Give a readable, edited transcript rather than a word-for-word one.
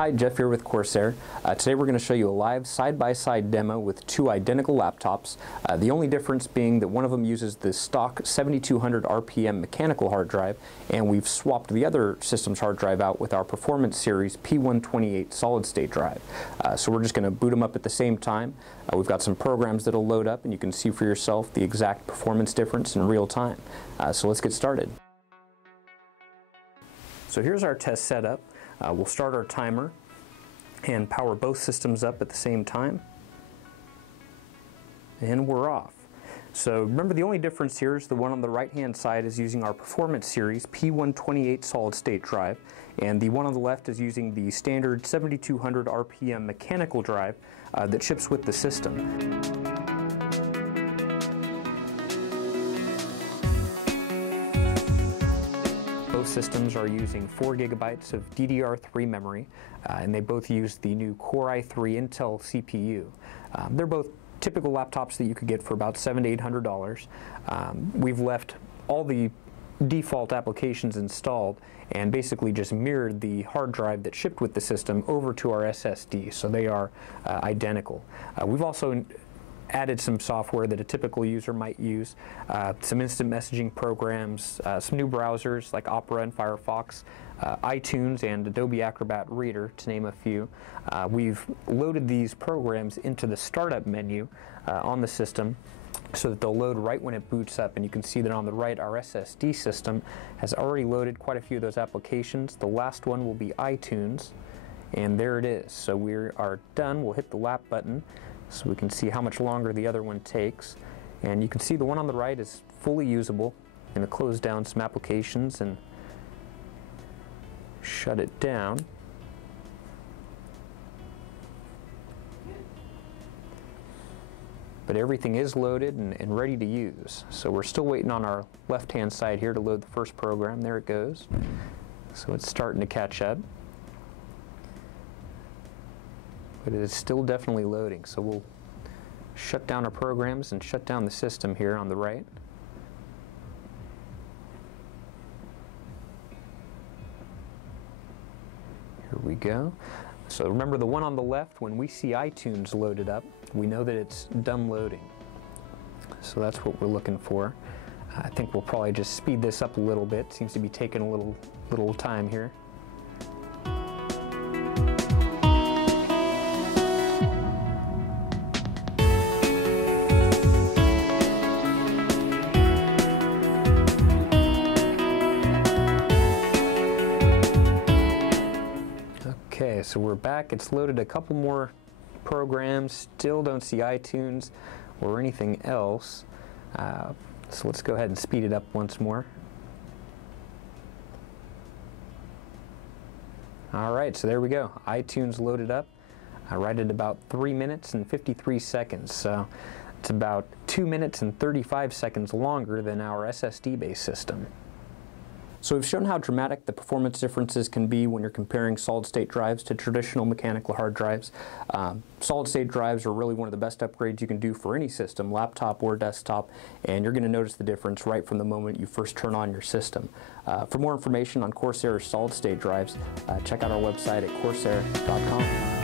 Hi, Jeff here with Corsair. Today we're going to show you a live side-by-side demo with two identical laptops. The only difference being that one of them uses the stock 7200 RPM mechanical hard drive, and we've swapped the other system's hard drive out with our Performance Series P128 solid-state drive. So we're just going to boot them up at the same time. We've got some programs that'll load up, and you can see for yourself the exact performance difference in real time. So let's get started. So here's our test setup. We'll start our timer and power both systems up at the same time, and we're off. So remember, the only difference here is the one on the right hand side is using our Performance Series P128 solid state drive, and the one on the left is using the standard 7200 RPM mechanical drive that ships with the system. Both systems are using 4 gigabytes of DDR3 memory, and they both use the new Core i3 Intel CPU. They're both typical laptops that you could get for about $700 to $800. We've left all the default applications installed and basically just mirrored the hard drive that shipped with the system over to our SSD, so they are identical. We've also added some software that a typical user might use, some instant messaging programs, some new browsers like Opera and Firefox, iTunes and Adobe Acrobat Reader, to name a few. We've loaded these programs into the startup menu on the system so that they'll load right when it boots up, and you can see that on the right our SSD system has already loaded quite a few of those applications. The last one will be iTunes, and there it is. So we are done. We'll hit the lap button so we can see how much longer the other one takes, and you can see the one on the right is fully usable. I'm going to close down some applications and shut it down. But everything is loaded and ready to use. So we're still waiting on our left hand side here to load the first program. There it goes. So it's starting to catch up. But it is still definitely loading, so we'll shut down our programs and shut down the system here on the right. Here we go. So remember, the one on the left, when we see iTunes loaded up, we know that it's done loading. So that's what we're looking for. I think we'll probably just speed this up a little bit. Seems to be taking a little time here. Okay, so we're back. It's loaded a couple more programs. Still don't see iTunes or anything else. So let's go ahead and speed it up once more. All right, so there we go. iTunes loaded up right at about 3 minutes and 53 seconds. So it's about 2 minutes and 35 seconds longer than our SSD-based system. So we've shown how dramatic the performance differences can be when you're comparing solid-state drives to traditional mechanical hard drives. Solid-state drives are really one of the best upgrades you can do for any system, laptop or desktop, and you're going to notice the difference right from the moment you first turn on your system. For more information on Corsair solid-state drives, check out our website at corsair.com.